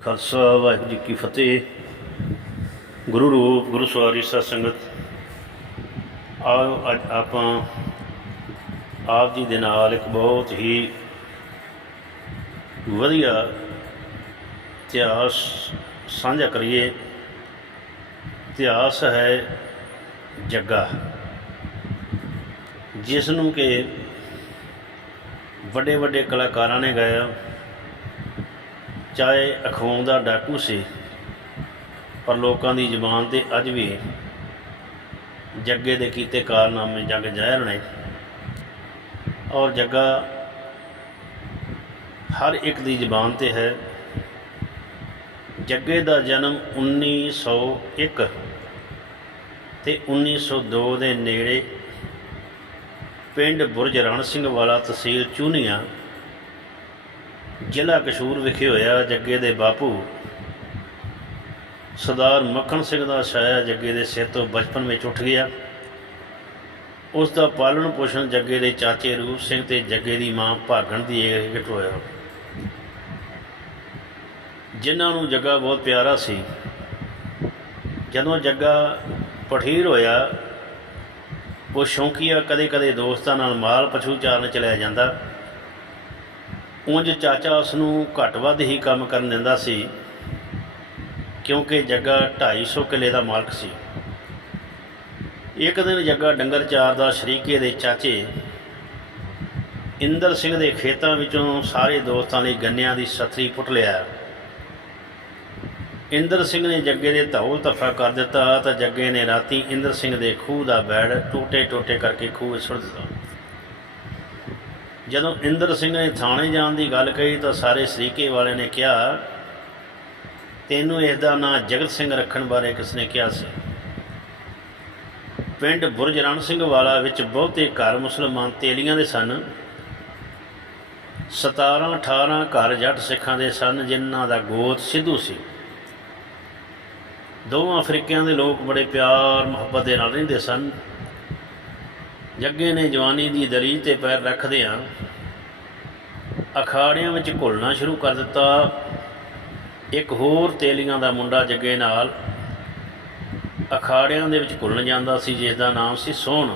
ਖਾਲਸਾ, ਵਾਹਿਗੁਰੂ ਜੀ ਕੀ ਫਤਿਹ। ਗੁਰੂ ਰੂਪ, ਗੁਰੂ ਸਵਾਰੀ ਸਾਧ ਸੰਗਤ। ਆਓ, ਅੱਜ ਆਪਾਂ ਆਪ ਜੀ ਦੇ ਨਾਲ ਇੱਕ ਬਹੁਤ ਹੀ ਵਧੀਆ ਇਤਿਹਾਸ ਸਾਂਝਾ ਕਰੀਏ। ਇਤਿਹਾਸ ਹੈ ਜੱਗਾ ਜਿਸ ਨੂੰ ਕਿ ਵੱਡੇ ਵੱਡੇ ਕਲਾਕਾਰਾਂ ਨੇ ਗਾਇਆ। ਚਾਹੇ ਅਖਵਾਉਂ ਦਾ ਡਾਕੂ ਸੀ, ਪਰ ਲੋਕਾਂ ਦੀ ਜ਼ੁਬਾਨ ਤੇ ਅੱਜ ਵੀ ਜੱਗੇ ਦੇ ਕੀਤੇ ਕਾਰਨਾਮੇ ਜਗ ਜ਼ਾਹਿਰ ਨੇ। ਔਰ ਜੱਗਾ ਹਰ ਇੱਕ ਦੀ ਜ਼ੁਬਾਨ ਤੇ ਹੈ। ਜੱਗੇ ਦਾ ਜਨਮ 1901 ਤੇ 1902 ਦੇ ਨੇੜੇ ਪਿੰਡ ਬੁਰਜ ਰਣ ਸਿੰਘ ਵਾਲਾ ਤਹਿਸੀਲ ਚੂਨੀਆਂ ਜ਼ਿਲ੍ਹਾ ਕਸ਼ੂਰ ਵਿਖੇ ਹੋਇਆ ਜੱਗੇ ਦੇ ਬਾਪੂ ਸਰਦਾਰ ਮੱਖਣ ਸਿੰਘ ਦਾ ਛਾਇਆ ਜੱਗੇ ਦੇ ਸਿਰ ਤੋਂ ਬਚਪਨ ਵਿੱਚ ਉੱਠ ਗਿਆ। ਉਸ ਦਾ ਪਾਲਣ ਪੋਸ਼ਣ ਜੱਗੇ ਦੇ ਚਾਚੇ ਰੂਪ ਸਿੰਘ ਤੇ ਜੱਗੇ ਦੀ ਮਾਂ ਭਾਗਣ ਦੀ ਹੇਠ ਹੋਇਆ। ਜਿਨ੍ਹਾਂ ਨੂੰ ਜੱਗਾ ਬਹੁਤ ਪਿਆਰਾ ਸੀ। ਜਦੋਂ ਜੱਗਾ ਪਠੀਰ ਹੋਇਆ, ਉਹ ਸ਼ੌਂਕੀਆ ਕਦੇ-ਕਦੇ ਦੋਸਤਾਂ ਨਾਲ ਮਾਲ ਪਸ਼ੂ ਚਾਰਨ ਚਲਿਆ ਜਾਂਦਾ। ਉਂਝ ਚਾਚਾ ਉਸ ਨੂੰ ਘੱਟ ਵੱਧ ਹੀ ਕੰਮ ਕਰਨ ਦਿੰਦਾ ਸੀ, ਕਿਉਂਕਿ ਜੱਗਾ 250 ਕਿੱਲੇ ਦਾ ਮਾਲਕ ਸੀ। ਇੱਕ ਦਿਨ ਜੱਗਾ ਡੰਗਰ ਚਾਰਦਾ ਸ਼ਰੀਕੇ ਦੇ ਚਾਚੇ ਇੰਦਰ ਸਿੰਘ ਦੇ ਖੇਤਾਂ ਵਿੱਚੋਂ ਸਾਰੇ ਦੋਸਤਾਂ ਲਈ ਗੰਨਿਆਂ ਦੀ ਸਤਰੀ ਪੁੱਟ ਲਿਆ। ਇੰਦਰ ਸਿੰਘ ਨੇ ਜੱਗੇ ਦੇ ਧੌਲ ਤਫਾ ਕਰ ਦਿੱਤਾ ਤਾਂ ਜੱਗੇ ਨੇ ਰਾਤੀ ਇੰਦਰ ਸਿੰਘ ਦੇ ਖੂਹ ਦਾ ਬੈੜ ਟੋਟੇ ਟੋਟੇ ਕਰਕੇ ਖੂਹ ਸੁੱਟ ਦਿੱਤਾ। ਜਦੋਂ ਇੰਦਰ ਸਿੰਘ ਨੇ ਥਾਣੇ ਜਾਣ ਦੀ ਗੱਲ ਕਹੀ ਤਾਂ ਸਾਰੇ ਸਰੀਕੇ ਵਾਲੇ ਨੇ ਕਿਹਾ, ਤੈਨੂੰ ਇਸ ਦਾ ਨਾਂ ਜਗਤ ਸਿੰਘ ਰੱਖਣ ਬਾਰੇ ਕਿਸ ਨੇ ਕਿਹਾ ਸੀ? ਪਿੰਡ ਬੁਰਜ ਰਣ ਸਿੰਘ ਵਾਲਾ ਵਿੱਚ ਬਹੁਤੇ ਘਰ ਮੁਸਲਮਾਨ ਤੇਲੀਆਂ ਦੇ ਸਨ। 17 18 ਘਰ ਜੱਟ ਸਿੱਖਾਂ ਦੇ ਸਨ, ਜਿਨ੍ਹਾਂ ਦਾ ਗੋਤ ਸਿੱਧੂ ਸੀ। ਦੋਵਾਂ ਅਫਰੀਕਿਆਂ ਦੇ ਲੋਕ ਬੜੇ ਪਿਆਰ ਮੁਹੱਬਤ ਦੇ ਨਾਲ ਰਹਿੰਦੇ ਸਨ। ਜੱਗੇ ਨੇ ਜਵਾਨੀ ਦੀ ਦਰੀ ਤੇ ਪੈਰ ਰੱਖਦਿਆਂ ਅਖਾੜਿਆਂ ਵਿੱਚ ਘੁਲਣਾ ਸ਼ੁਰੂ ਕਰ ਦਿੱਤਾ। ਇੱਕ ਹੋਰ ਤੇਲੀਆਂ ਦਾ ਮੁੰਡਾ ਜੱਗੇ ਨਾਲ ਅਖਾੜਿਆਂ ਦੇ ਵਿੱਚ ਘੁਲਣ ਜਾਂਦਾ ਸੀ, ਜਿਸ ਦਾ ਨਾਮ ਸੀ ਸੋਹਣ।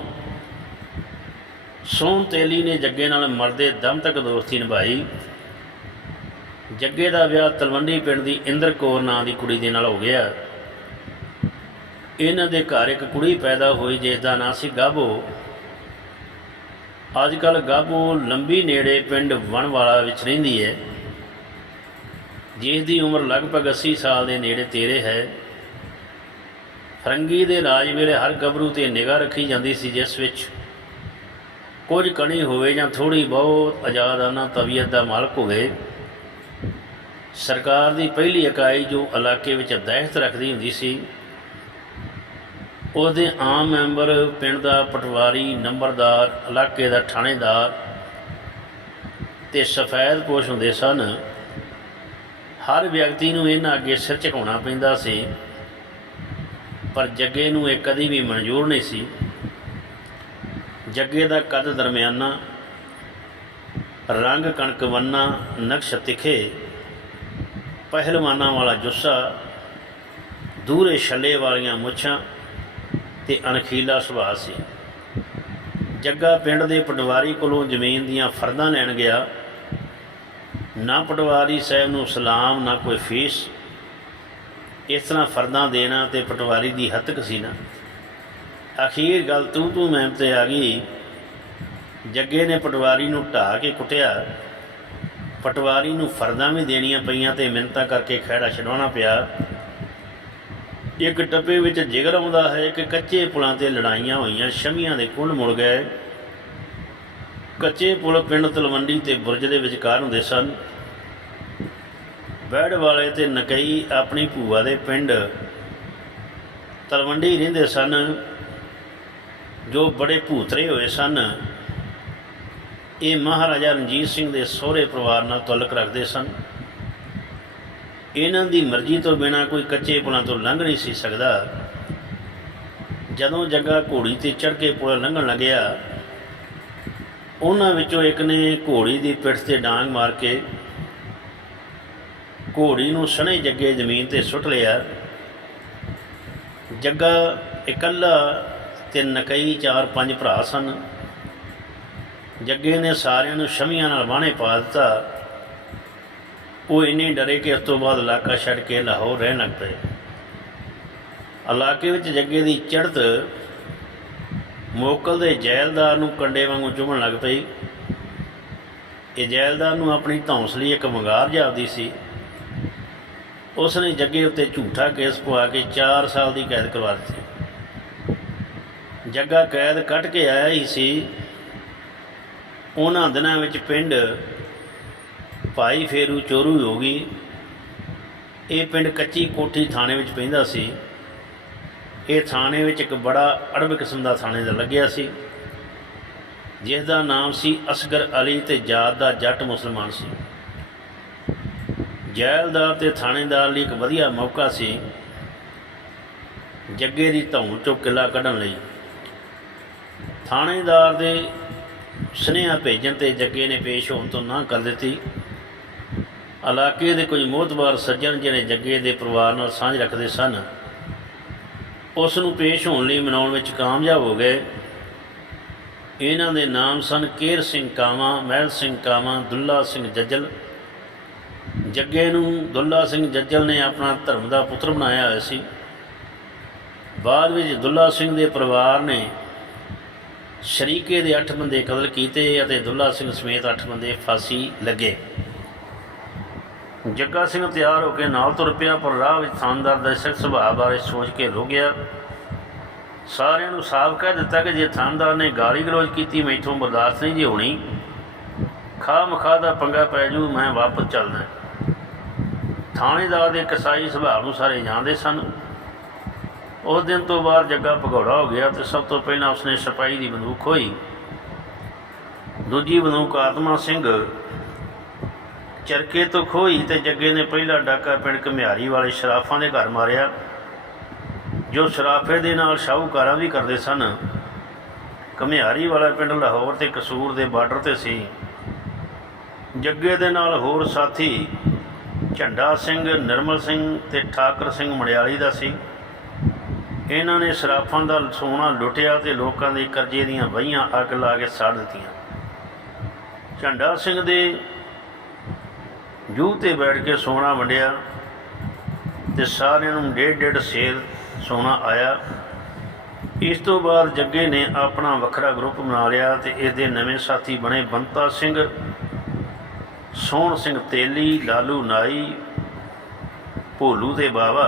ਸੋਹਣ ਤੇਲੀ ਨੇ ਜੱਗੇ ਨਾਲ ਮਰਦੇ ਦਮ ਤੱਕ ਦੋਸਤੀ ਨਿਭਾਈ। ਜੱਗੇ ਦਾ ਵਿਆਹ ਤਲਵੰਡੀ ਪਿੰਡ ਦੀ ਇੰਦਰ ਕੌਰ ਨਾਂ ਦੀ ਕੁੜੀ ਦੇ ਨਾਲ ਹੋ ਗਿਆ। ਇਹਨਾਂ ਦੇ ਘਰ ਇੱਕ ਕੁੜੀ ਪੈਦਾ ਹੋਈ, ਜਿਸ ਦਾ ਨਾਂ ਸੀ ਗਾਬੋ। ਅੱਜ ਕੱਲ ਗਾਬੋ ਲੰਬੀ ਨੇੜੇ ਪਿੰਡ ਵਣਵਾਲਾ ਵਿੱਚ ਰਹਿੰਦੀ ਹੈ। ਜਿਸ ਦੀ ਉਮਰ ਲਗਭਗ 80 ਸਾਲ ਦੇ ਨੇੜੇ ਤੇਰੇ ਹੈ। ਫਰੰਗੀ ਦੇ ਰਾਜ ਵੇਲੇ ਹਰ ਗੱਭਰੂ ਤੇ ਨਿਗਾਹ ਰੱਖੀ ਜਾਂਦੀ ਸੀ, ਜਿਸ ਵਿੱਚ ਕੁਝ ਕਣੀ ਹੋਵੇ ਜਾਂ ਥੋੜੀ ਬਹੁਤ ਆਜ਼ਾਦਾਨਾ ਤਬੀਅਤ ਦਾ ਮਾਲਕ ਹੋਵੇ। ਸਰਕਾਰ ਦੀ ਪਹਿਲੀ ਇਕਾਈ ਜੋ ਇਲਾਕੇ ਵਿੱਚ ਦਹਿਸ਼ਤ ਰੱਖਦੀ ਹੁੰਦੀ ਸੀ ਉਹਦੇ ਆਮ ਮੈਂਬਰ ਪਿੰਡ ਦਾ ਪਟਵਾਰੀ, ਨੰਬਰਦਾਰ, ਇਲਾਕੇ ਦਾ ਥਾਣੇਦਾਰ ਤੇ ਸਫੈਦ ਪੋਸ਼ ਹੁੰਦੇ ਸਨ। ਹਰ ਵਿਅਕਤੀ ਨੂੰ ਇਹਨਾਂ ਅੱਗੇ ਸਿਰ ਝੁਕਾਉਣਾ ਪੈਂਦਾ ਸੀ, ਪਰ ਜੱਗੇ ਨੂੰ ਇਹ ਕਦੀ ਵੀ ਮਨਜ਼ੂਰ ਨਹੀਂ ਸੀ। ਜੱਗੇ ਦਾ ਕੱਦ ਦਰਮਿਆਨਾ, ਰੰਗ ਕਣਕ ਵੰਨਾ, ਨਕਸ਼ ਤਿਖੇ, ਪਹਿਲਵਾਨਾਂ ਵਾਲਾ ਜੁੱਸਾ, ਦੂਰੇ ਛੱਲੇ ਵਾਲੀਆਂ ਮੁੱਛਾਂ ਤੇ ਅਣਖੀਲਾ ਸੁਭਾਅ ਸੀ। ਜੱਗਾ ਪਿੰਡ ਦੇ ਪਟਵਾਰੀ ਕੋਲੋਂ ਜ਼ਮੀਨ ਦੀਆਂ ਫਰਦਾਂ ਲੈਣ ਗਿਆ। ਨਾ ਪਟਵਾਰੀ ਸਾਹਿਬ ਨੂੰ ਸਲਾਮ, ਨਾ ਕੋਈ ਫੀਸ। ਇਸ ਤਰ੍ਹਾਂ ਫਰਦਾਂ ਦੇਣਾ ਤੇ ਪਟਵਾਰੀ ਦੀ ਹੱਤਕ ਸੀ ਨਾ। ਅਖੀਰ ਗੱਲ ਤੂੰ ਤੂੰ ਮੈਂ ਤੇ ਆ ਗਈ। ਜੱਗੇ ਨੇ ਪਟਵਾਰੀ ਨੂੰ ਢਾ ਕੇ ਕੁੱਟਿਆ। ਪਟਵਾਰੀ ਨੂੰ ਫਰਦਾਂ ਵੀ ਦੇਣੀਆਂ ਪਈਆਂ ਤੇ ਮਿੰਨਤਾਂ ਕਰਕੇ ਖਹਿੜਾ ਛਡਾਉਣਾ ਪਿਆ। ਇੱਕ ਟੱਪੇ ਵਿੱਚ ਜਿਗਰ ਆਉਂਦਾ ਹੈ ਕਿ ਕੱਚੇ ਪੁਲਾਂ ਤੇ ਲੜਾਈਆਂ ਹੋਈਆਂ, ਸ਼ਮੀਆਂ ਦੇ ਕੁੰਡ ਮੁੜ ਗਏ। ਕੱਚੇ ਪੁਲ ਪਿੰਡ ਤਲਵੰਡੀ ਤੇ ਬੁਰਜ ਦੇ ਵਿਚਕਾਰ ਹੁੰਦੇ ਸਨ। ਬੈੜ ਵਾਲੇ ਤੇ ਨਕਈ ਆਪਣੀ ਭੂਆ ਦੇ ਪਿੰਡ ਤਲਵੰਡੀ ਰਹਿੰਦੇ ਸਨ, ਜੋ ਬੜੇ ਭੂਤਰੇ ਹੋਏ ਸਨ। ਇਹ ਮਹਾਰਾਜਾ ਰਣਜੀਤ ਸਿੰਘ ਦੇ ਸਹੁਰੇ ਪਰਿਵਾਰ ਨਾਲ ਤਾਲੁਕ ਰੱਖਦੇ ਸਨ। ਇਹਨਾਂ ਦੀ ਮਰਜ਼ੀ ਤੋਂ ਬਿਨਾ ਕੋਈ ਕੱਚੇ ਪੁਲਾਂ ਤੋਂ ਲੰਘ ਨਹੀਂ ਸੀ ਸਕਦਾ। ਜਦੋਂ ਜੱਗਾ ਘੋੜੀ ਤੇ ਚੜ੍ਹ ਕੇ ਪੁਲ ਲੰਘਣ ਲੱਗਿਆ, ਉਹਨਾਂ ਵਿੱਚੋਂ ਇੱਕ ਨੇ ਘੋੜੀ ਦੀ ਪਿੱਠ ਤੇ ਡਾਂਗ ਮਾਰ ਕੇ ਘੋੜੀ ਨੂੰ ਸਣੇ ਜੱਗੇ ਜ਼ਮੀਨ ਤੇ ਸੁੱਟ ਲਿਆ। ਜੱਗਾ ਇਕੱਲਾ ਤੇ ਨਕਈ ਚਾਰ ਪੰਜ ਭਰਾ ਸਨ। ਜੱਗੇ ਨੇ ਸਾਰਿਆਂ ਨੂੰ ਸ਼ਮੀਆਂ ਨਾਲ ਬਾਣੇ ਪਾ ਦਿੱਤਾ। ਉਹ ਇੰਨੇ ਡਰੇ ਕਿ ਉਸ ਤੋਂ ਬਾਅਦ ਇਲਾਕਾ ਛੱਡ ਕੇ ਲਾਹੌਰ ਰਹਿਣ ਲੱਗ ਪਏ। ਇਲਾਕੇ ਵਿੱਚ ਜੱਗੇ ਦੀ ਚੜ੍ਹਤ ਮੋਕਲ ਦੇ ਜੈਲਦਾਰ ਨੂੰ ਕੰਡੇ ਵਾਂਗੂ ਚੁਭਣ ਲੱਗ ਪਈ। ਇਹ ਜੈਲਦਾਰ ਨੂੰ ਆਪਣੀ ਧੌਂਸਲੀ ਇੱਕ ਵੰਗਾਰ ਜਾਪਦੀ ਸੀ। ਉਸ ਨੇ ਜੱਗੇ ਉੱਤੇ ਝੂਠਾ ਕੇਸ ਪਵਾ ਕੇ 4 ਸਾਲ ਦੀ ਕੈਦ ਕਰਵਾ ਦਿੱਤੀ। ਜੱਗਾ ਕੈਦ ਕੱਟ ਕੇ ਆਇਆ ਹੀ ਸੀ। ਉਹਨਾਂ ਦਿਨਾਂ ਵਿੱਚ ਪਿੰਡ ਭਾਈ ਫੇਰੂ ਚੋਰੂ ਹੋ ਗਈ। ਇਹ ਪਿੰਡ ਕੱਚੀ ਕੋਠੀ ਥਾਣੇ ਵਿੱਚ ਪੈਂਦਾ ਸੀ। ਇਹ ਥਾਣੇ ਵਿੱਚ ਇੱਕ ਬੜਾ ਅੜਬ ਕਿਸਮ ਦਾ ਥਾਣੇ ਦਾ ਲੱਗਿਆ ਸੀ। ਜਿਸ ਦਾ ਨਾਮ ਸੀ ਅਸਗਰ ਅਲੀ ਤੇ ਜਾਤ ਦਾ ਜੱਟ ਮੁਸਲਮਾਨ ਸੀ। ਜੈਲਦਾਰ ਤੇ ਥਾਣੇਦਾਰ ਲਈ ਇੱਕ ਵਧੀਆ ਮੌਕਾ ਸੀ ਜੱਗੇ ਦੀ ਧੌਣ ਚੋਂ ਕਿੱਲਾ ਕੱਢਣ ਲਈ। ਥਾਣੇਦਾਰ ਦੇ ਸੁਨੇਹਾ ਭੇਜਣ ਤੇ ਜੱਗੇ ਨੇ ਪੇਸ਼ ਹੋਣ ਤੋਂ ਨਾ ਕਰ ਦਿੱਤੀ। ਇਲਾਕੇ ਦੇ ਕੁਝ ਮੋਹਤਬਾਰ ਸੱਜਣ ਜਿਹੜੇ ਜੱਗੇ ਦੇ ਪਰਿਵਾਰ ਨਾਲ ਸਾਂਝ ਰੱਖਦੇ ਸਨ, ਉਸ ਨੂੰ ਪੇਸ਼ ਹੋਣ ਲਈ ਮਨਾਉਣ ਵਿੱਚ ਕਾਮਯਾਬ ਹੋ ਗਏ। ਇਹਨਾਂ ਦੇ ਨਾਮ ਸਨ ਕੇਰ ਸਿੰਘ ਕਾਵਾਂ, ਮਹਿਲ ਸਿੰਘ ਕਾਵਾਂ, ਦੁੱਲਾ ਸਿੰਘ ਜੱਜਲ। ਜੱਗੇ ਨੂੰ ਦੁੱਲਾ ਸਿੰਘ ਜੱਜਲ ਨੇ ਆਪਣਾ ਧਰਮ ਦਾ ਪੁੱਤਰ ਬਣਾਇਆ ਹੋਇਆ ਸੀ। ਬਾਅਦ ਵਿੱਚ ਦੁੱਲਾ ਸਿੰਘ ਦੇ ਪਰਿਵਾਰ ਨੇ ਸ਼ਰੀਕੇ ਦੇ 8 ਬੰਦੇ ਕਤਲ ਕੀਤੇ ਅਤੇ ਦੁੱਲਾ ਸਿੰਘ ਸਮੇਤ 8 ਬੰਦੇ ਫਾਂਸੀ ਲੱਗੇ। ਜੱਗਾ ਸਿੰਘ ਤਿਆਰ ਹੋ ਕੇ ਨਾਲ ਤੁਰ ਪਿਆ, ਪਰ ਰਾਹ ਵਿੱਚ ਥਾਣਦਾਰ ਦਾ ਸਖਤ ਸੁਭਾਅ ਬਾਰੇ ਸੋਚ ਕੇ ਰੁਕ ਗਿਆ। ਸਾਰਿਆਂ ਨੂੰ ਸਾਫ਼ ਕਹਿ ਦਿੱਤਾ ਕਿ ਜੇ ਥਾਣਦਾਰ ਨੇ ਗਾਲੀ ਗਲੋਚ ਕੀਤੀ, ਮੈਥੋਂ ਬਰਦਾਸ਼ਤ ਨਹੀਂ ਜੀ ਹੋਣੀ। ਖਾ ਮਖਾ ਦਾ ਪੰਗਾ ਪੈ ਜੂ, ਮੈਂ ਵਾਪਸ ਚੱਲਦਾ ਥਾਣੇਦਾਰ ਦੇ ਕਸਾਈ ਸੁਭਾਅ ਨੂੰ ਸਾਰੇ ਜਾਣਦੇ ਸਨ। ਉਸ ਦਿਨ ਤੋਂ ਬਾਅਦ ਜੱਗਾ ਭਗੌੜਾ ਹੋ ਗਿਆ ਤੇ ਸਭ ਤੋਂ ਪਹਿਲਾਂ ਉਸਨੇ ਸਿਪਾਹੀ ਦੀ ਬੰਦੂਕ ਖੋਈ ਦੂਜੀ ਬੰਦੂਕ ਆਤਮਾ ਸਿੰਘ ਚਰਕੇ ਤੋਂ ਖੋਈ ਤੇ ਜੱਗੇ ਨੇ ਪਹਿਲਾ ਡਾਕਾ ਪਿੰਡ ਘਮਿਆਰੀ ਵਾਲੇ ਸ਼ਰਾਫਾਂ ਦੇ ਘਰ ਮਾਰਿਆ, ਜੋ ਸ਼ਰਾਫੇ ਦੇ ਨਾਲ ਸ਼ਾਹੂਕਾਰਾਂ ਵੀ ਕਰਦੇ ਸਨ। ਘਮਿਆਰੀ ਵਾਲਾ ਪਿੰਡ ਲਾਹੌਰ ਤੇ ਕਸੂਰ ਦੇ ਬਾਰਡਰ ਤੇ ਸੀ। ਜੱਗੇ ਦੇ ਨਾਲ ਹੋਰ ਸਾਥੀ ਝੰਡਾ ਸਿੰਘ, ਨਿਰਮਲ ਸਿੰਘ ਤੇ ਠਾਕਰ ਸਿੰਘ ਮੜਿਆਲੀ ਦਾ ਸੀ। ਇਹਨਾਂ ਨੇ ਸ਼ਰਾਫਾਂ ਦਾ ਸੋਨਾ ਲੁੱਟਿਆ ਤੇ ਲੋਕਾਂ ਦੇ ਕਰਜ਼ੇ ਦੀਆਂ ਵਹੀਆਂ ਅੱਗ ਲਾ ਕੇ ਸਾੜ ਦਿੱਤੀਆਂ। ਝੰਡਾ ਸਿੰਘ ਦੇ ਜੂਹ ਤੇ ਬੈਠ ਕੇ ਸੋਨਾ ਵੰਡਿਆ ਤੇ ਸਾਰਿਆਂ ਨੂੰ ਡੇਢ ਡੇਢ ਸੇਰ ਸੋਨਾ ਆਇਆ। ਇਸ ਤੋਂ ਬਾਅਦ ਜੱਗੇ ਨੇ ਆਪਣਾ ਵੱਖਰਾ ਗਰੁੱਪ ਬਣਾ ਲਿਆ ਤੇ ਇਸ ਦੇ ਨਵੇਂ ਸਾਥੀ ਬਣੇ ਬੰਤਾ ਸਿੰਘ, ਸੋਹਣ ਸਿੰਘ ਤੇਲੀ, ਲਾਲੂ ਨਾਈ, ਭੋਲੂ ਤੇ ਬਾਵਾ।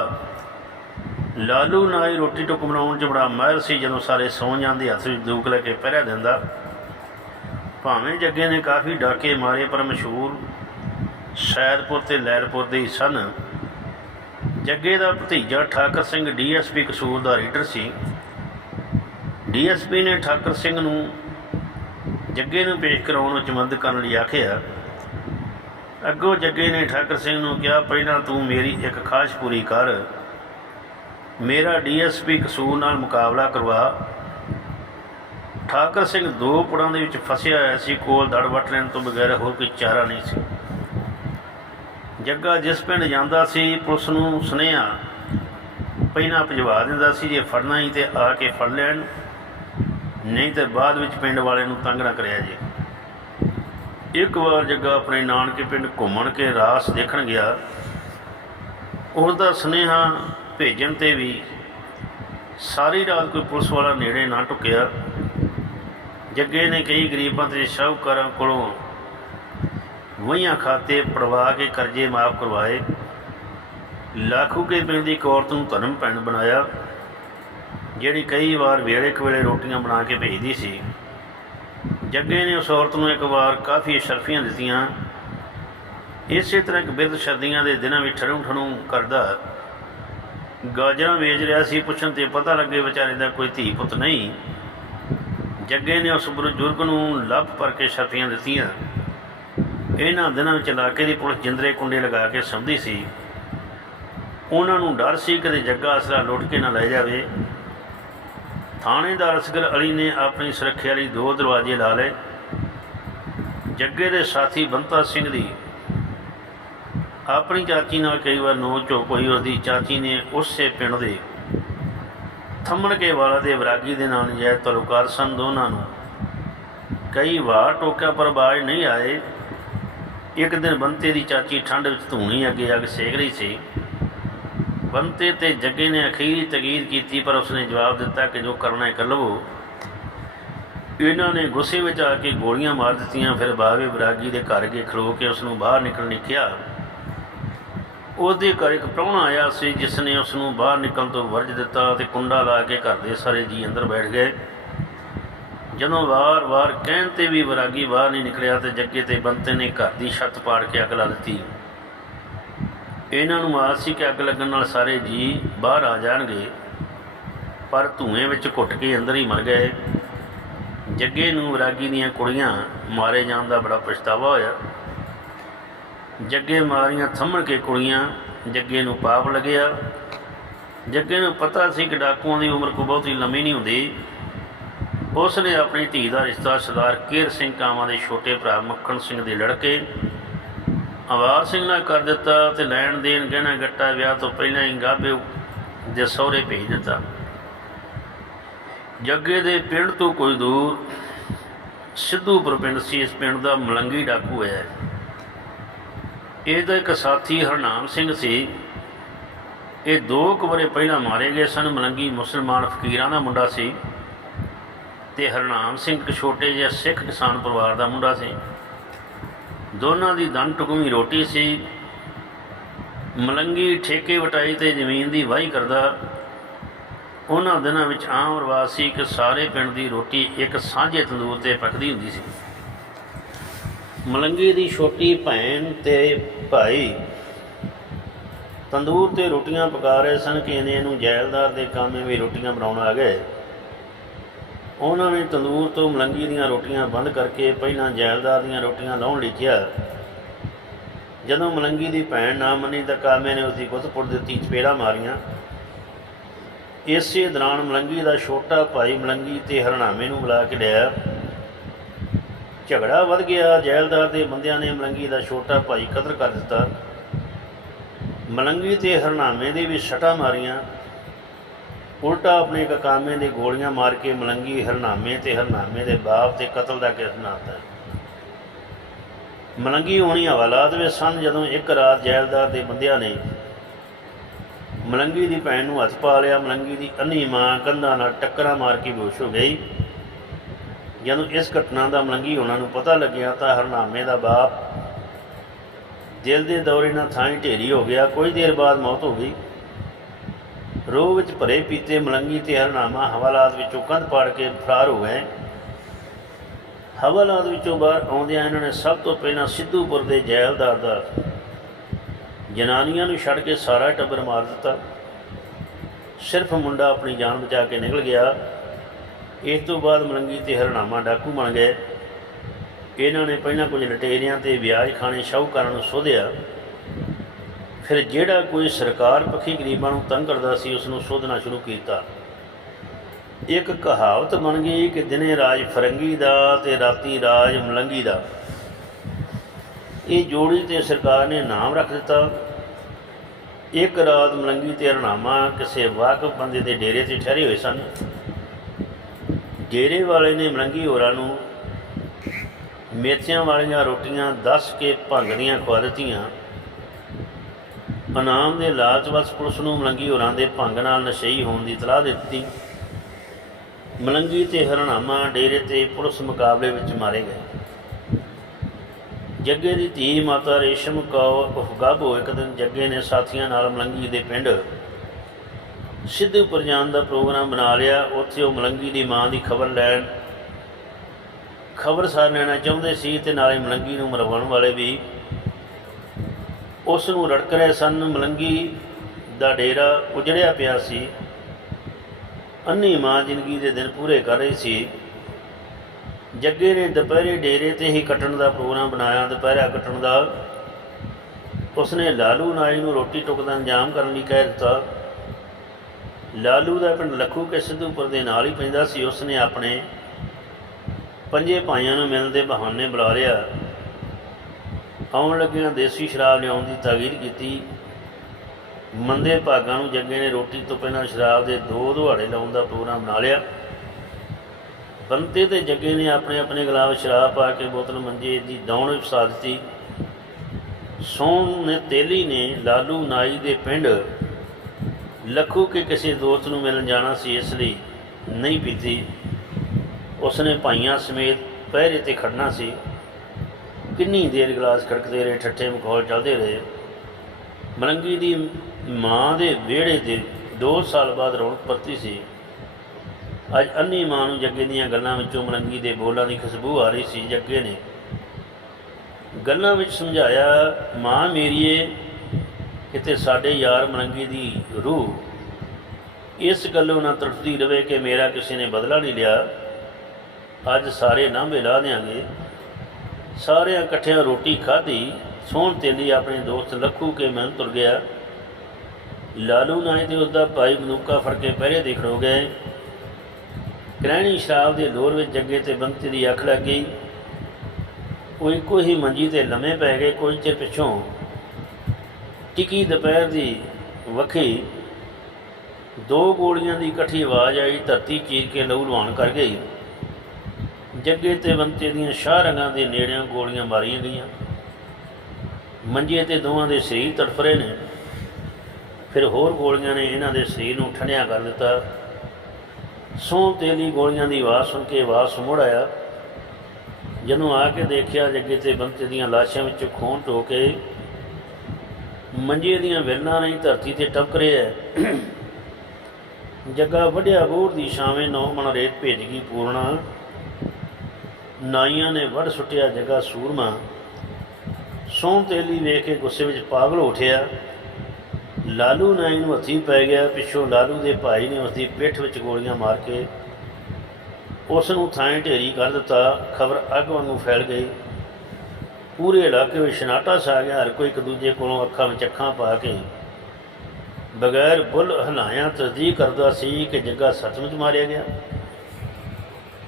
ਲਾਲੂ ਨਾਈ ਰੋਟੀ ਟੁੱਕ ਬਣਾਉਣ 'ਚ ਬੜਾ ਮਾਹਿਰ ਸੀ, ਜਦੋਂ ਸਾਰੇ ਸੌਂ ਜਾਂਦੇ ਹੱਥ ਵਿੱਚ ਦੂਕ ਲੈ ਕੇ ਪਹਿਰਾ ਦਿੰਦਾ। ਭਾਵੇਂ ਜੱਗੇ ਨੇ ਕਾਫੀ ਡਾਕੇ ਮਾਰੇ, ਪਰ ਮਸ਼ਹੂਰ ਸ਼ੈਦਪੁਰ ਤੇ ਲਹਿਰਪੁਰ ਦੇ ਹੀ ਸਨ। ਜੱਗੇ ਦਾ ਭਤੀਜਾ ਠਾਕਰ ਸਿੰਘ ਡੀਐਸਪੀ ਕਸੂਰ ਦਾ ਰੀਡਰ ਸੀ। ਡੀਐਸਪੀ ਨੇ ਠਾਕਰ ਸਿੰਘ ਨੂੰ ਜੱਗੇ ਨੂੰ ਪੇਸ਼ ਕਰਾਉਣ ਵਿੱਚ ਮਦਦ ਕਰਨ ਲਈ ਆਖਿਆ। ਅੱਗੋਂ ਜੱਗੇ ਨੇ ਠਾਕਰ ਸਿੰਘ ਨੂੰ ਕਿਹਾ, ਪਹਿਲਾਂ ਤੂੰ ਮੇਰੀ ਇੱਕ ਖਾਸ਼ ਪੂਰੀ ਕਰ। ਮੇਰਾ ਡੀਐਸਪੀ ਕਸੂਰ ਨਾਲ ਮੁਕਾਬਲਾ ਕਰਵਾ। ਠਾਕਰ ਸਿੰਘ ਦੋ ਪੁੜਾਂ ਦੇ ਵਿੱਚ ਫਸਿਆ ਹੋਇਆ ਸੀ। ਕੋਲ ਦੜ ਵੱਟ ਲੈਣ ਤੋਂ ਬਗੈਰ ਹੋਰ ਕੋਈ ਚਾਰਾ ਨਹੀਂ ਸੀ। ਜੱਗਾ ਜਿਸ ਪਿੰਡ ਜਾਂਦਾ ਸੀ, ਪੁਲਿਸ ਨੂੰ ਸੁਨੇਹਾ ਪਹਿਲਾਂ ਭਜਵਾ ਦਿੰਦਾ ਸੀ ਜੇ ਫੜਨਾ ਹੀ ਤੇ ਆ ਕੇ ਫੜ ਲੈਣ, ਨਹੀਂ ਤੇ ਬਾਅਦ ਵਿੱਚ ਪਿੰਡ ਵਾਲੇ ਨੂੰ ਤੰਗ ਨਾ ਕਰਿਆ ਜੇ। ਇੱਕ ਵਾਰ ਜੱਗਾ ਆਪਣੇ ਨਾਨਕੇ ਪਿੰਡ ਘੁੰਮਣ ਕੇ ਰਾਸ ਦੇਖਣ ਗਿਆ ਉਸ ਦਾ ਸੁਨੇਹਾ ਭੇਜਣ ਤੇ ਵੀ ਸਾਰੀ ਰਾਤ ਕੋਈ ਪੁਲਿਸ ਵਾਲਾ ਨੇੜੇ ਨਾ ਟੁਕਿਆ। ਜੱਗੇ ਨੇ ਕਈ ਗਰੀਬਾਂ ਤੇ ਸ਼ਾਹੂਕਾਰਾਂ ਕੋਲੋਂ ਵਹੀਆਂ ਖਾਤੇ ਪੜਵਾ ਕੇ ਕਰਜ਼ੇ ਮਾਫ ਕਰਵਾਏ। ਲਾਖੂ ਕੇ ਪਿੰਡ ਦੀ ਇੱਕ ਔਰਤ ਨੂੰ ਧਰਮ ਭੈਣ ਬਣਾਇਆ, ਜਿਹੜੀ ਕਈ ਵਾਰ ਵੇਲੇ ਕਵੇਲੇ ਰੋਟੀਆਂ ਬਣਾ ਕੇ ਭੇਜਦੀ ਸੀ। ਜੱਗੇ ਨੇ ਉਸ ਔਰਤ ਨੂੰ ਇੱਕ ਵਾਰ ਕਾਫੀ ਸ਼ਰਫੀਆਂ ਦਿੱਤੀਆਂ। ਇਸੇ ਤਰ੍ਹਾਂ ਇੱਕ ਬਿਰਧ ਸਰਦੀਆਂ ਦੇ ਦਿਨਾਂ ਵਿੱਚ ਠੜੂ ਠੜੂ ਕਰਦਾ ਗਾਜਰਾਂ ਵੇਚ ਰਿਹਾ ਸੀ, ਪੁੱਛਣ ਤੇ ਪਤਾ ਲੱਗੇ ਵਿਚਾਰੇ ਦਾ ਕੋਈ ਧੀ ਪੁੱਤ ਨਹੀਂ। ਜੱਗੇ ਨੇ ਉਸ ਬਜ਼ੁਰਗ ਨੂੰ ਲੱਭ ਭਰ ਕੇ ਸ਼ਰਫੀਆਂ ਦਿੱਤੀਆਂ। ਇਹਨਾਂ ਦਿਨਾਂ ਵਿੱਚ ਇਲਾਕੇ ਦੀ ਪੁਲਿਸ ਜਿੰਦਰੇ ਕੁੰਡੇ ਲਗਾ ਕੇ ਸਮਝਦੀ ਸੀ। ਉਹਨਾਂ ਨੂੰ ਡਰ ਸੀ ਕਦੇ ਜੱਗਾ ਅਸਲਾ ਲੁੱਟ ਕੇ ਨਾ ਲੈ ਜਾਵੇ। ਥਾਣੇਦਾਰ ਅਸਗਰ ਅਲੀ ਨੇ ਆਪਣੀ ਸੁਰੱਖਿਆ ਲਈ ਦੋ ਦਰਵਾਜ਼ੇ ਲਾ ਲਏ। ਜੱਗੇ ਦੇ ਸਾਥੀ ਬੰਤਾ ਸਿੰਘ ਦੀ ਆਪਣੀ ਚਾਚੀ ਨਾਲ ਕਈ ਵਾਰ ਨੋਚ ਝੋਕ ਹੋਈ ਉਹਦੀ ਚਾਚੀ ਨੇ ਉਸੇ ਪਿੰਡ ਦੇ ਥੰਮਣ ਕੇ ਵਾਲਾ ਦੇ ਵਿਰਾਗੀ ਦੇ ਨਾਲ ਨਜਾਇਜ਼ ਤਾਲੁਕਾਤ ਸਨ। ਦੋਨਾਂ ਨੂੰ ਕਈ ਵਾਰ ਟੋਕਿਆ ਪਰ ਬਾਜ ਨਹੀਂ ਆਏ। ਇੱਕ ਦਿਨ ਬੰਤੇ ਦੀ ਚਾਚੀ ਠੰਡ ਵਿੱਚ ਧੂਣੀ ਅੱਗੇ ਅੱਗ ਸੇਕ ਰਹੀ ਸੀ। ਬੰਤੇ ਤੇ ਜੱਗੇ ਨੇ ਅਖੀਰੀ ਤਗੀਦ ਕੀਤੀ, ਪਰ ਉਸਨੇ ਜਵਾਬ ਦਿੱਤਾ ਕਿ ਜੋ ਕਰਨਾ ਹੈ ਕਰ ਲਵੋ। ਇਹਨਾਂ ਨੇ ਗੁੱਸੇ ਵਿੱਚ ਆ ਕੇ ਗੋਲੀਆਂ ਮਾਰ ਦਿੱਤੀਆਂ, ਫਿਰ ਬਾਵੇ ਬਰਾਗੀ ਦੇ ਘਰ ਅੱਗੇ ਖਲੋ ਕੇ ਉਸ ਨੂੰ ਬਾਹਰ ਨਿਕਲਣ ਲਈ ਕਿਹਾ। ਉਹਦੇ ਘਰ ਇੱਕ ਪ੍ਰਾਹੁਣਾ ਆਇਆ ਸੀ ਜਿਸ ਨੇ ਉਸ ਨੂੰ ਬਾਹਰ ਨਿਕਲਣ ਤੋਂ ਵਰਜ ਦਿੱਤਾ ਤੇ ਕੁੰਡਾ ਲਾ ਕੇ ਘਰ ਦੇ ਸਾਰੇ ਜੀ ਅੰਦਰ ਬੈਠ ਗਏ। ਜਦੋਂ ਵਾਰ-ਵਾਰ ਕਹਿਣ ਤੇ ਵੀ ਵਿਰਾਗੀ ਬਾਹਰ ਨਹੀਂ ਨਿਕਲਿਆ ਤੇ ਜੱਗੇ ਤੇ ਬੰਤੇ ਨੇ ਘਰ ਦੀ ਛੱਤ ਪਾੜ ਕੇ ਅੱਗ ਲਾ ਦਿੱਤੀ। ਇਹਨਾਂ ਨੂੰ ਆਸ ਸੀ ਕਿ ਅੱਗ ਲੱਗਣ ਨਾਲ ਸਾਰੇ ਜੀ ਬਾਹਰ ਆ ਜਾਣਗੇ, ਪਰ ਧੂਏ ਵਿੱਚ ਘੁੱਟ ਕੇ ਅੰਦਰ ਹੀ ਮਰ ਗਏ। ਜੱਗੇ ਨੂੰ ਵਿਰਾਗੀ ਦੀਆਂ ਕੁੜੀਆਂ ਮਾਰੇ ਜਾਣ ਦਾ ਬੜਾ ਪਛਤਾਵਾ ਹੋਇਆ। ਜੱਗੇ ਮਾਰੀਆਂ ਥੰਮਣ ਕੇ ਕੁੜੀਆਂ ਜੱਗੇ ਨੂੰ ਪਾਪ ਲੱਗਿਆ। ਜੱਗੇ ਨੂੰ ਪਤਾ ਸੀ ਕਿ ਡਾਕੂਆਂ ਦੀ ਉਮਰ ਕੋ ਬਹੁਤੀ ਲੰਮੀ ਨਹੀਂ ਹੁੰਦੀ। ਉਸ ਨੇ ਆਪਣੀ ਧੀ ਦਾ ਰਿਸ਼ਤਾ ਸਰਦਾਰ ਕੇਰ ਸਿੰਘ ਕਾਮਾਂ ਦੇ ਛੋਟੇ ਭਰਾ ਮੱਖਣ ਸਿੰਘ ਦੇ ਲੜਕੇ ਅਵਾਰ ਸਿੰਘ ਨਾਲ ਕਰ ਦਿੱਤਾ ਤੇ ਲੈਣ ਦੇਣ ਗਹਿਣਾ ਗੱਟਾ ਵਿਆਹ ਤੋਂ ਪਹਿਲਾਂ ਹੀ ਗਾਬੇ ਦੇ ਸਹੁਰੇ ਭੇਜ ਦਿੱਤਾ। ਜੱਗੇ ਦੇ ਪਿੰਡ ਤੋਂ ਕੁਝ ਦੂਰ ਸਿੱਧੂਪੁਰ ਪਿੰਡ ਸੀ, ਇਸ ਪਿੰਡ ਦਾ ਮਲੰਗੀ ਡਾਕੂ ਹੈ। ਇਹਦਾ ਇੱਕ ਸਾਥੀ ਹਰਨਾਮ ਸਿੰਘ ਸੀ। ਇਹ ਦੋ ਕੁ ਵਰੇ ਪਹਿਲਾਂ ਮਾਰੇ ਗਏ ਸਨ। ਮਲੰਗੀ ਮੁਸਲਮਾਨ ਫਕੀਰਾਂ ਦਾ ਮੁੰਡਾ ਸੀ। ਤੇ ਹਰਨਾਮ ਸਿੰਘ ਇੱਕ ਛੋਟੇ ਜਿਹੇ ਸਿੱਖ ਕਿਸਾਨ ਪਰਿਵਾਰ ਦਾ ਮੁੰਡਾ ਸੀ। ਦੋਨਾਂ ਦੀ ਦਨ ਟੁਕਵੀਂ ਰੋਟੀ ਸੀ। ਮਲੰਗੀ ਠੇਕੇ ਵਟਾਈ ਤੇ ਜ਼ਮੀਨ ਦੀ ਵਾਹੀ ਕਰਦਾ। ਉਹਨਾਂ ਦਿਨਾਂ ਵਿੱਚ ਆਮ ਰਿਵਾਜ ਸੀ ਕਿ ਸਾਰੇ ਪਿੰਡ ਦੀ ਰੋਟੀ ਇੱਕ ਸਾਂਝੇ ਤੰਦੂਰ ਤੇ ਪੱਕਦੀ ਹੁੰਦੀ ਸੀ। ਮਲੰਗੀ ਦੀ ਛੋਟੀ ਭੈਣ ਤੇ ਭਾਈ ਤੰਦੂਰ ਤੇ ਰੋਟੀਆਂ ਪਕਾ ਰਹੇ ਸਨ ਕਿ ਇਹਨੇ ਨੂੰ ਜੈਲਦਾਰ ਦੇ ਕਾਮੇ ਵੀ ਰੋਟੀਆਂ ਬਣਾਉਣ ਆ ਗਏ। ਉਹਨਾਂ ਨੇ ਤੰਦੂਰ ਤੋਂ ਮਲੰਗੀ ਦੀਆਂ ਰੋਟੀਆਂ ਬੰਦ ਕਰਕੇ ਪਹਿਲਾਂ ਜੈਲਦਾਰ ਦੀਆਂ ਰੋਟੀਆਂ ਲਾਉਣ ਲਈ ਕਿਹਾ। ਜਦੋਂ ਮਲੰਗੀ ਦੀ ਭੈਣ ਨਾ ਮੰਨੀ ਤਾਂ ਕਾਮੇ ਨੇ ਉਸਦੀ ਗੁੱਤ ਪੁੱਟ ਦਿੱਤੀ ਚਪੇੜਾ ਮਾਰੀਆਂ। ਇਸੇ ਦੌਰਾਨ ਮਲੰਗੀ ਦਾ ਛੋਟਾ ਭਾਈ ਮਲੰਗੀ ਤੇ ਹਰਨਾਮੇ ਨੂੰ ਬੁਲਾ ਕੇ ਲਿਆ। ਝਗੜਾ ਵੱਧ ਗਿਆ। ਜੈਲਦਾਰ ਦੇ ਬੰਦਿਆਂ ਨੇ ਮਲੰਗੀ ਦਾ ਛੋਟਾ ਭਾਈ ਕਤਲ ਕਰ ਦਿੱਤਾ। ਮਲੰਗੀ ਤੇ ਹਰਨਾਮੇ ਦੇ ਵੀ ਸੱਟਾਂ ਮਾਰੀਆਂ। ਉਲਟਾ ਆਪਣੇ ਕਕਾਮੇ ਦੇ ਗੋਲੀਆਂ ਮਾਰ ਕੇ ਮਲੰਗੀ ਹਰਨਾਮੇ ਤੇ ਹਰਨਾਮੇ ਦੇ ਬਾਪ ਤੇ ਕਤਲ ਦਾ ਕੇਸ ਬਣਾਤਾ ਮਲੰਗੀ ਹੋਣੀ ਹਵਾਲਾਤ ਵਿੱਚ ਸਨ ਜਦੋਂ ਇੱਕ ਰਾਤ ਜੈਲਦਾਰ ਦੇ ਬੰਦਿਆਂ ਨੇ ਮਲੰਗੀ ਦੀ ਭੈਣ ਨੂੰ ਹੱਥ ਪਾ ਲਿਆ। ਮਲੰਗੀ ਦੀ ਅੰਨੀ ਮਾਂ ਕੰਧਾਂ ਨਾਲ ਟੱਕਰਾਂ ਮਾਰ ਕੇ ਬੇਹੋਸ਼ ਹੋ ਗਈ। ਜਦੋਂ ਇਸ ਘਟਨਾ ਦਾ ਮਲੰਗੀ ਉਹਨਾਂ ਨੂੰ ਪਤਾ ਲੱਗਿਆ ਤਾਂ ਹਰਨਾਮੇ ਦਾ ਬਾਪ ਦਿਲ ਦੇ ਦੌਰੇ ਨਾਲ ਥਾਂ ਢੇਰੀ ਹੋ ਗਿਆ। ਕੁਝ ਦੇਰ ਬਾਅਦ ਮੌਤ ਹੋ ਗਈ। ਰੋਹ ਵਿੱਚ ਭਰੇ ਪੀਤੇ ਮਲੰਗੀ ਤੇ ਹਰਨਾਮਾ ਹਵਾਲਾਤ ਵਿੱਚੋਂ ਕੰਧ ਪਾੜ ਕੇ ਫਰਾਰ ਹੋ ਗਏ। ਹਵਾਲਾਤ ਵਿੱਚੋਂ ਬਾਹਰ ਆਉਂਦਿਆਂ ਇਹਨਾਂ ਨੇ ਸਭ ਤੋਂ ਪਹਿਲਾਂ ਸਿੱਧੂਪੁਰ ਦੇ ਜੈਲਦਾਰ ਦਾ ਜਨਾਨੀਆਂ ਨੂੰ ਛੱਡ ਕੇ ਸਾਰਾ ਟੱਬਰ ਮਾਰ ਦਿੱਤਾ। ਸਿਰਫ ਮੁੰਡਾ ਆਪਣੀ ਜਾਨ ਬਚਾ ਕੇ ਨਿਕਲ ਗਿਆ। ਇਸ ਤੋਂ ਬਾਅਦ ਮਲੰਗੀ ਤੇ ਹਰਨਾਮਾ ਡਾਕੂ ਬਣ ਗਏ। ਇਹਨਾਂ ਨੇ ਪਹਿਲਾਂ ਕੁਝ ਲਟੇਰਿਆਂ ਤੇ ਵਿਆਜ ਖਾਣੇ ਸ਼ਾਹੂਕਾਰਾਂ ਨੂੰ ਸੋਧਿਆ। ਫਿਰ ਜਿਹੜਾ ਕੋਈ ਸਰਕਾਰ ਪੱਖੀ ਗਰੀਬਾਂ ਨੂੰ ਤੰਗ ਕਰਦਾ ਸੀ, ਉਸ ਨੂੰ ਸੋਧਣਾ ਸ਼ੁਰੂ ਕੀਤਾ। ਇੱਕ ਕਹਾਵਤ ਬਣ ਗਈ ਕਿ ਦਿਨੇ ਰਾਜ ਫਰੰਗੀ ਦਾ ਤੇ ਰਾਤੀ ਰਾਜ ਮਲੰਗੀ ਦਾ। ਇਹ ਜੋੜੀ ਤੇ ਸਰਕਾਰ ਨੇ ਨਾਮ ਰੱਖ ਦਿੱਤਾ। ਇੱਕ ਰਾਤ ਮਲੰਗੀ ਤੇ ਹਰਨਾਮਾ ਕਿਸੇ ਵਾਕਫ ਬੰਦੇ ਦੇ ਡੇਰੇ ਤੇ ਠਹਿਰੇ ਹੋਏ ਸਨ। ਡੇਰੇ ਵਾਲੇ ਨੇ ਮਲੰਗੀ ਹੋਰਾਂ ਨੂੰ ਮੇਥਿਆਂ ਵਾਲੀਆਂ ਰੋਟੀਆਂ ਦੱਸ ਕੇ ਭੰਗ ਦੀਆਂ ਖਵਾ ਦਿੱਤੀਆਂ। ਇਨਾਮ ਦੇ ਲਾਲਚ ਵਸ ਪੁਲਿਸ ਨੂੰ ਮਲੰਗੀ ਹੋਰਾਂ ਦੇ ਭੰਗ ਨਾਲ ਨਸ਼ਈ ਹੋਣ ਦੀ ਤਲਾਹ ਦਿੱਤੀ। ਮਲੰਗੀ ਤੇ ਹਰਨਾਮਾ ਡੇਰੇ ਤੇ ਪੁਲਿਸ ਮੁਕਾਬਲੇ ਵਿੱਚ ਮਾਰੇ ਗਏ। ਜੱਗੇ ਦੀ ਧੀ ਮਾਤਾ ਰੇਸ਼ਮ ਕੌਰ ਉਫਗਾਬੋ ਇੱਕ ਦਿਨ ਜੱਗੇ ਨੇ ਸਾਥੀਆਂ ਨਾਲ ਮਲੰਗੀ ਦੇ ਪਿੰਡ ਸਿੱਧੂਪੁਰ ਜਾਣ ਦਾ ਪ੍ਰੋਗਰਾਮ ਬਣਾ ਲਿਆ। ਉੱਥੇ ਉਹ ਮਲੰਗੀ ਦੀ ਮਾਂ ਦੀ ਖਬਰ ਲੈਣ ਖਬਰ ਸਾਰ ਲੈਣਾ ਚਾਹੁੰਦੇ ਸੀ ਤੇ ਨਾਲੇ ਮਲੰਗੀ ਨੂੰ ਮਰਵਾਉਣ ਵਾਲੇ ਵੀ ਉਸ ਨੂੰ ਰੜਕ ਰਹੇ ਸਨ। ਮਲੰਗੀ ਦਾ ਡੇਰਾ ਉਜੜਿਆ ਪਿਆ ਸੀ। ਅੰਨੀ ਮਾਂ ਜ਼ਿੰਦਗੀ ਦੇ ਦਿਨ ਪੂਰੇ ਕਰ ਰਹੀ ਸੀ। ਜੱਗੇ ਨੇ ਦੁਪਹਿਰੇ ਡੇਰੇ ਤੇ ਹੀ ਕੱਟਣ ਦਾ ਪ੍ਰੋਗਰਾਮ ਬਣਾਇਆ। ਦੁਪਹਿਰਾ ਕੱਟਣ ਦਾ ਉਸਨੇ ਲਾਲੂ ਨਾਈ ਨੂੰ ਰੋਟੀ ਟੁੱਕ ਦਾ ਇੰਤਜ਼ਾਮ ਕਰਨ ਲਈ ਕਹਿ ਦਿੱਤਾ। ਲਾਲੂ ਦਾ ਪਿੰਡ ਲੱਖੂ ਕੇ ਸਿੱਧੂਪੁਰ ਦੇ ਨਾਲ ਹੀ ਪੈਂਦਾ ਸੀ। ਉਸਨੇ ਆਪਣੇ ਪੰਜੇ ਭਾਈਆਂ ਨੂੰ ਮਿਲਣ ਦੇ ਬਹਾਨੇ ਬੁਲਾ ਲਿਆ। ਆਉਣ ਲੱਗਿਆਂ ਦੇਸੀ ਸ਼ਰਾਬ ਲਿਆਉਣ ਦੀ ਤਾਗੀਦ ਕੀਤੀ। ਮੰਦੇ ਭਾਗਾਂ ਨੂੰ ਜੱਗੇ ਨੇ ਰੋਟੀ ਤੋਂ ਪਹਿਲਾਂ ਸ਼ਰਾਬ ਦੇ ਦੋ ਦੁਹਾੜੇ ਲਾਉਣ ਦਾ ਪ੍ਰੋਗਰਾਮ ਬਣਾ ਲਿਆ। ਬੰਤੇ ਤੇ ਜੱਗੇ ਨੇ ਆਪਣੇ ਆਪਣੇ ਗਲਾਸ ਸ਼ਰਾਬ ਪਾ ਕੇ ਬੋਤਲ ਮੰਜੇ ਦੀ ਦੌਣ ਵਿੱਚ ਫਸਾ ਦਿੱਤੀ। ਸੋਹਣ ਨੇ ਤੇਲੀ ਨੇ ਲਾਲੂ ਨਾਈ ਦੇ ਪਿੰਡ ਲੱਖੂ ਕੇ ਕਿਸੇ ਦੋਸਤ ਨੂੰ ਮਿਲਣ ਜਾਣਾ ਸੀ, ਇਸ ਲਈ ਨਹੀਂ ਪੀਤੀ। ਉਸਨੇ ਭਾਈਆਂ ਸਮੇਤ ਪਹਿਰੇ ਤੇ ਖੜਨਾ ਸੀ। ਕਿੰਨੀ ਦੇਰ ਗਲਾਸ ਖੜਕਦੇ ਰਹੇ, ਠੱਠੇ ਮਖੌਲ ਚੱਲਦੇ ਰਹੇ। ਮਲੰਗੀ ਦੀ ਮਾਂ ਦੇ ਵਿਹੜੇ ਤੇ 2 ਸਾਲ ਬਾਅਦ ਰੌਣਕ ਪਰਤੀ ਸੀ। ਅੱਜ ਅੰਨੀ ਮਾਂ ਨੂੰ ਜੱਗੇ ਦੀਆਂ ਗੱਲਾਂ ਵਿੱਚੋਂ ਮਲੰਗੀ ਦੇ ਬੋਲਾਂ ਦੀ ਖੁਸ਼ਬੂ ਆ ਰਹੀ ਸੀ, ਜੱਗੇ ਨੇ ਗੱਲਾਂ ਵਿੱਚ ਸਮਝਾਇਆ, ਮਾਂ ਮੇਰੀਏ, ਕਿਤੇ ਸਾਡੇ ਯਾਰ ਮਲੰਗੀ ਦੀ ਰੂਹ ਇਸ ਗੱਲੋਂ ਨਾ ਤੜਫਦੀ ਰਵੇ ਕਿ ਮੇਰਾ ਕਿਸੇ ਨੇ ਬਦਲਾ ਨਹੀਂ ਲਿਆ। ਅੱਜ ਸਾਰੇ ਨਾਂਭੇ ਲਾ ਦਿਆਂਗੇ। ਸਾਰਿਆਂ ਇਕੱਠਿਆਂ ਰੋਟੀ ਖਾਧੀ ਸੋਹਣ ਤੇਲੀ ਆਪਣੇ ਦੋਸਤ ਲੱਖੂ ਕੇ ਮਨ ਤੁਰ ਗਿਆ। ਲਾਲੂ ਨਾਈ ਤੇ ਉਸਦਾ ਭਾਈ ਬਨੂਕਾ ਫੜ ਕੇ ਪਹਿਰੇ ਦੇਖ ਹੋ ਗਏ। ਗ੍ਰਹਿਣੀ ਸ਼ਰਾਬ ਦੇ ਦੌਰ ਵਿੱਚ ਜੱਗੇ ਤੇ ਬੰਤੀ ਦੀ ਅੱਖ ਲੱਗ ਗਈ। ਉਹ ਇੱਕੋ ਹੀ ਮੰਜੀ ਤੇ ਲੰਮੇ ਪੈ ਗਏ ਕੁਝ ਚਿਰ ਪਿੱਛੋਂ। ਟਿੱਕੀ ਦੁਪਹਿਰ ਦੀ ਵਖੀ ਦੋ ਗੋਲੀਆਂ ਦੀ ਇਕੱਠੀ ਆਵਾਜ਼ ਆਈ, ਧਰਤੀ ਚੀਰ ਕੇ ਲਹੂ ਲੁਹਾਨ ਕਰ ਗਈ। ਜੱਗੇ ਤੇ ਬੰਤੇ ਦੀਆਂ ਸ਼ਾਹ ਰੰਗਾਂ ਦੇ ਨੇੜਿਆਂ ਗੋਲੀਆਂ ਮਾਰੀਆਂ ਗਈਆਂ। ਮੰਜੇ ਤੇ ਦੋਵਾਂ ਦੇ ਸਰੀਰ ਤੜਫ ਰਹੇ ਨੇ। ਫਿਰ ਹੋਰ ਗੋਲੀਆਂ ਨੇ ਇਹਨਾਂ ਦੇ ਸਰੀਰ ਨੂੰ ਠੰਡਿਆ ਕਰ ਦਿੱਤਾ। ਸੌਂ ਤੇਲੀ ਗੋਲੀਆਂ ਦੀ ਆਵਾਜ਼ ਸੁਣ ਕੇ ਆਵਾਜ਼ ਮੁੜ ਆਇਆ। ਜਦੋਂ ਆ ਕੇ ਦੇਖਿਆ, ਜੱਗੇ ਤੇ ਬੰਤੇ ਦੀਆਂ ਲਾਸ਼ਾਂ ਵਿੱਚ ਖੂਨ ਢੋ ਕੇ ਮੰਜੇ ਦੀਆਂ ਵਿਰਨਾਂ ਨਹੀਂ ਧਰਤੀ ਤੇ ਟਪਕ ਰਿਹਾ ਹੈ ਜੱਗਾ ਵੱਡਿਆ ਬੋਰ ਦੀ ਛਾਵੇਂ ਨੌ ਮਣ ਰੇਤ ਭੇਜ ਗਈ ਪੂਰਨਾ ਨਾਈਆਂ ਨੇ ਵੱਢ ਸੁੱਟਿਆ ਜੱਗਾ ਸੂਰਮਾ। ਸੋਹ ਤੇਲੀ ਵੇਖ ਕੇ ਗੁੱਸੇ ਵਿੱਚ ਪਾਗਲ ਹੋ ਉਠਿਆ। ਲਾਲੂ ਨਾਈ ਨੂੰ ਹੱਥੀ ਪੈ ਗਿਆ, ਪਿੱਛੋਂ ਲਾਲੂ ਦੇ ਭਾਈ ਨੇ ਉਸ ਦੀ ਪਿੱਠ ਵਿੱਚ ਗੋਲੀਆਂ ਮਾਰ ਕੇ ਉਸ ਨੂੰ ਥਾਂ ਢੇਰੀ ਕਰ ਦਿੱਤਾ। ਖਬਰ ਅੱਗ ਵਾਂਗੂ ਫੈਲ ਗਈ। ਪੂਰੇ ਇਲਾਕੇ ਵਿੱਚ ਸ਼ਨਾਟਾ ਛਾ ਗਿਆ। ਹਰ ਕੋਈ ਇੱਕ ਦੂਜੇ ਕੋਲੋਂ ਅੱਖਾਂ ਵਿੱਚ ਅੱਖਾਂ ਪਾ ਕੇ ਬਗੈਰ ਬੁੱਲ ਹਲਾਇਆ ਤਸਦੀਕ ਕਰਦਾ ਸੀ ਕਿ ਜੱਗਾ ਸੱਚਮੁੱਚ ਮਾਰਿਆ ਗਿਆ।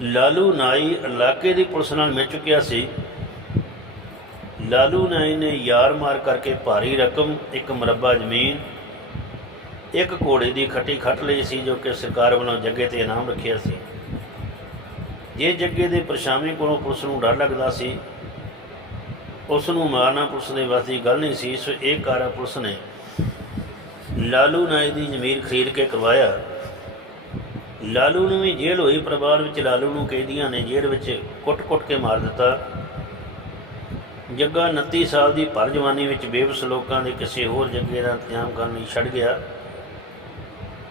ਲਾਲੂ ਨਾਈ ਇਲਾਕੇ ਦੀ ਪੁਲਿਸ ਨਾਲ ਮਿਲ ਚੁੱਕਿਆ ਸੀ। ਲਾਲੂ ਨਾਈ ਨੇ ਯਾਰ ਮਾਰ ਕਰਕੇ ਭਾਰੀ ਰਕਮ, ਇੱਕ ਮਰਬਾ ਜ਼ਮੀਨ, ਇੱਕ ਘੋੜੇ ਦੀ ਖੱਟੀ ਖੱਟ ਲਈ ਸੀ ਜੋ ਕਿ ਸਰਕਾਰ ਵੱਲੋਂ ਜੱਗੇ ਤੇ ਇਨਾਮ ਰੱਖਿਆ ਸੀ। ਜੇ ਜੱਗੇ ਦੇ ਪਰਛਾਵੇਂ ਕੋਲੋਂ ਪੁਲਿਸ ਨੂੰ ਡਰ ਲੱਗਦਾ ਸੀ, ਉਸ ਨੂੰ ਮਾਰਨਾ ਪੁਲਿਸ ਦੇ ਵਾਸਤੇ ਗੱਲ ਨਹੀਂ ਸੀ ਸੋ ਇਹ ਕਾਰਾ ਪੁਲਿਸ ਨੇ ਲਾਲੂ ਨਾਈ ਦੀ ਜ਼ਮੀਰ ਖਰੀਦ ਕੇ ਕਰਵਾਇਆ। ਲਾਲੂ ਨੂੰ ਵੀ ਜੇਲ੍ਹ ਹੋਈ, ਪਰਿਵਾਰ ਵਿੱਚ ਲਾਲੂ ਨੂੰ ਕੈਦੀਆਂ ਨੇ ਜੇਲ੍ਹ ਵਿੱਚ ਕੁੱਟ-ਕੁੱਟ ਕੇ ਮਾਰ ਦਿੱਤਾ। ਜੱਗਾ 29 ਸਾਲ ਦੀ ਭਰ ਜਵਾਨੀ ਵਿੱਚ ਬੇਵਸ ਲੋਕਾਂ ਦੇ ਕਿਸੇ ਹੋਰ ਜੱਗੇ ਦਾ ਇੰਤਜ਼ਾਮ ਕਰਨ ਲਈ ਛੱਡ ਗਿਆ।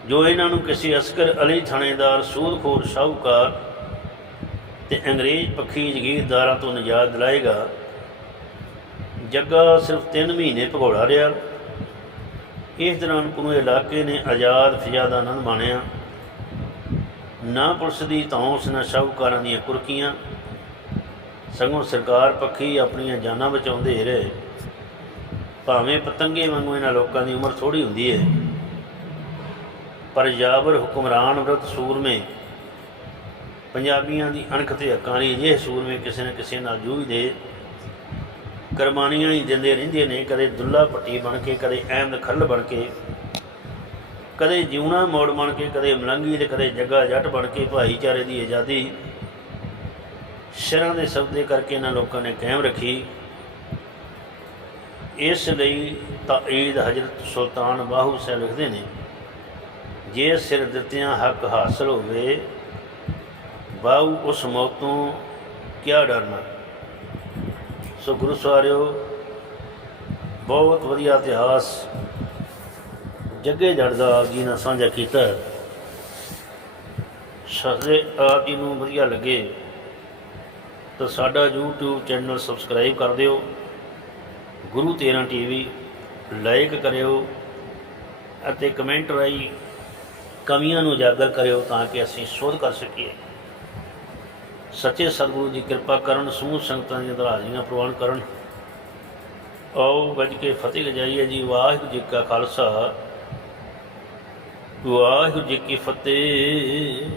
ਜੋ ਇਹਨਾਂ ਨੂੰ ਕਿਸੇ ਅਸਕਰ ਅਲੀ ਥਾਣੇਦਾਰ ਸੂਦਖੋਰ ਸ਼ਾਹੂਕਾਰ ਤੇ ਅੰਗਰੇਜ਼ ਪੱਖੀ ਜਗੀਰਦਾਰਾਂ ਤੋਂ ਨਿਜਾਤ ਦਿਲਾਏਗਾ। ਜੱਗਾ ਸਿਰਫ 3 ਮਹੀਨੇ ਭਗੌੜਾ ਰਿਹਾ। ਇਸ ਦੌਰਾਨ ਪੂਰੇ ਇਲਾਕੇ ਨੇ ਆਜ਼ਾਦ ਫਿਜ਼ਾ ਦਾ ਆਨੰਦ ਮਾਣਿਆ। ਨਾ ਪੁਲਿਸ ਦੀ ਧੌਂਸ ਨਾ ਸ਼ਾਹੂਕਾਰਾਂ ਦੀਆਂ ਕੁਰਕੀਆਂ। ਸਗੋਂ ਸਰਕਾਰ ਪੱਖੀ ਆਪਣੀਆਂ ਜਾਨਾਂ ਬਚਾਉਂਦੇ ਰਹੇ। ਭਾਵੇਂ ਪਤੰਗੇ ਵਾਂਗੂ ਇਹਨਾਂ ਲੋਕਾਂ ਦੀ ਉਮਰ ਥੋੜੀ ਹੁੰਦੀ ਹੈ ਪਰ ਜਾਬਰ ਹੁਕਮਰਾਨ ਵਿਰੁੱਧ ਸੂਰਮੇ, ਪੰਜਾਬੀਆਂ ਦੀ ਅਣਖ ਤੇ ਹੱਕਾਂ ਲਈ ਅਜਿਹੇ ਸੂਰਮੇ ਕਿਸੇ ਨਾ ਕਿਸੇ ਨਾਲ ਜੂਝਦੇ ਕੁਰਬਾਨੀਆਂ ਹੀ ਦਿੰਦੇ ਰਹਿੰਦੇ ਨੇ, ਕਦੇ ਦੁੱਲਾ ਪੱਟੀ ਬਣ ਕੇ, ਕਦੇ ਅਹਿਮਦ ਖੱਲ ਬਣ ਕੇ। ਕਦੇ ਜਿਉਣਾ ਮੋੜ ਬਣ ਕੇ, ਕਦੇ ਮਲੰਗੀ ਤੇ ਕਦੇ ਜੱਗਾ ਜੱਟ ਬਣ ਕੇ ਭਾਈਚਾਰੇ ਦੀ ਆਜ਼ਾਦੀ। ਸ਼ਰਾਂ ਦੇ ਸਬਦੇ ਕਰਕੇ ਇਹਨਾਂ ਲੋਕਾਂ ਨੇ ਕਾਇਮ ਰੱਖੀ। ਇਸ ਲਈ ਤਾਈਦ ਹਜ਼ਰਤ ਸੁਲਤਾਨ ਬਾਹੂ ਸਾਹਿਬ ਲਿਖਦੇ ਨੇ, ਜੇ ਸਿਰ ਦਿੱਤਿਆਂ ਹੱਕ ਹਾਸਲ ਹੋਵੇ, ਬਾਹੂ ਉਸ ਮੌਤ ਤੋਂ ਕਿਆ ਡਰਨਾ? ਸੋ ਗੁਰੂ ਸਵਾਰਿਓ, ਬਹੁਤ ਵਧੀਆ ਇਤਿਹਾਸ ਜੱਗੇ ਜੜ ਦਾ ਆਪ ਜੀ ਨਾਲ ਸਾਂਝਾ ਕੀਤਾ। ਸਾਰੇ ਆਪ ਜੀ ਨੂੰ ਵਧੀਆ ਲੱਗੇ ਤਾਂ ਸਾਡਾ YouTube ਚੈਨਲ ਸਬਸਕ੍ਰਾਈਬ ਕਰ ਦਿਓ। ਗੁਰੂ 13 ਟੀਵੀ ਲਾਈਕ ਕਰਿਓ ਅਤੇ ਕਮੈਂਟ ਰਾਹੀਂ ਕਮੀਆਂ ਨੂੰ ਉਜਾਗਰ ਕਰਿਓ ਤਾਂ ਕਿ ਅਸੀਂ ਸੋਧ ਕਰ ਸਕੀਏ। ਸੱਚੇ ਸਤਿਗੁਰੂ ਦੀ ਕਿਰਪਾ ਕਰਨ, ਸਮੂਹ ਸੰਗਤਾਂ ਦੀਆਂ ਦਰਾਜ਼ੀਆਂ ਪ੍ਰਵਾਨ ਕਰਨ। ਆਓ ਵੱਜ ਕੇ ਫਤਿਹ ਲਜਾਈਏ ਜੀ। ਵਾਹਿਗੁਰੂ ਜੀ ਕਾ ਖਾਲਸਾ। ਵਾਹਿਗੁਰੂ ਜੀ ਕੀ ਫਤਿਹ।